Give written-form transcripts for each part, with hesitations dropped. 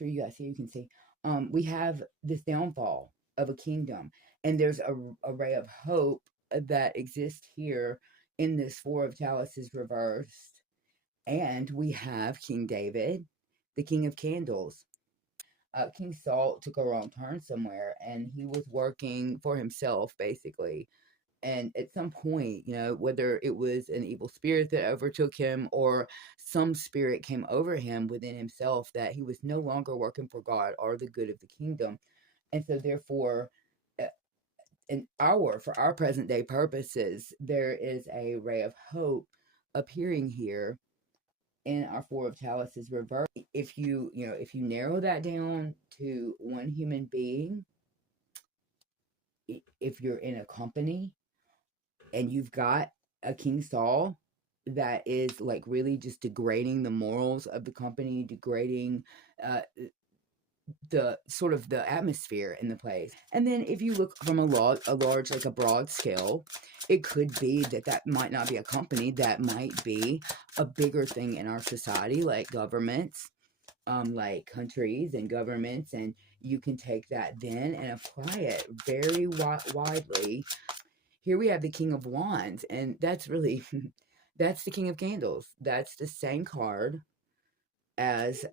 sure you guys see, you can see, we have this downfall of a kingdom, and there's a ray of hope that exists here in this Four of Chalices reversed. And we have King David, the King of Candles. King Saul took a wrong turn somewhere, and he was working for himself, basically. And at some point, whether it was an evil spirit that overtook him or some spirit came over him within himself, that he was no longer working for God or the good of the kingdom. And so therefore, uh, for our present day purposes, there is a ray of hope appearing here in our Four of Chalices reverse. If you narrow that down to one human being, if you're in a company and you've got a King Saul that is like really just degrading the morals of the company, degrading the sort of the atmosphere in the place. And then if you look from a large, like a broad scale, it could be that might not be a company, that might be a bigger thing in our society, like governments, like countries and governments, and you can take that then and apply it very widely. Here we have the King of Wands, and that's really that's the King of Candles. That's the same card as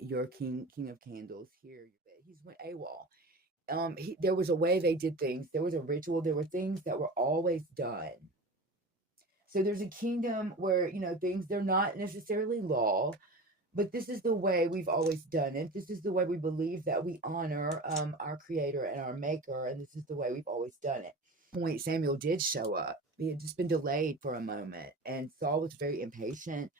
your King of Candles here. He's went AWOL. There was a way they did things. There was a ritual. There were things that were always done. So there's a kingdom where things, they're not necessarily law, but this is the way we've always done it. This is the way we believe that we honor our Creator and our Maker, and this is the way we've always done it. Point Samuel did show up. He had just been delayed for a moment, and Saul was very impatient.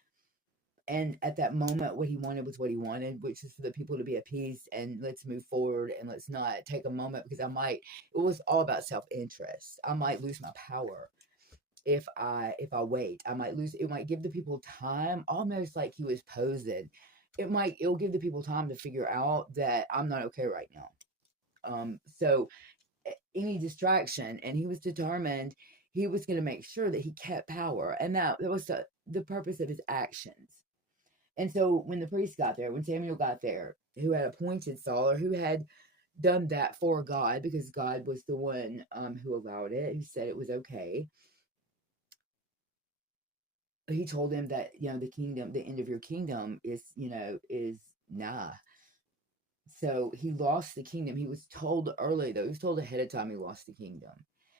And at that moment, what he wanted was what he wanted, which is for the people to be appeased and let's move forward and let's not take a moment, because it was all about self-interest. I might lose my power if I wait. It might give the people time, almost like he was posing. It'll give the people time to figure out that I'm not okay right now. So any distraction, and he was determined, he was going to make sure that he kept power, and that was the purpose of his actions. And so when the priest got there, when Samuel got there, who had appointed Saul, or who had done that for God, because God was the one who allowed it, who said it was okay, he told him that, the kingdom, the end of your kingdom is nah. So he lost the kingdom. He was told early, though. He was told ahead of time he lost the kingdom.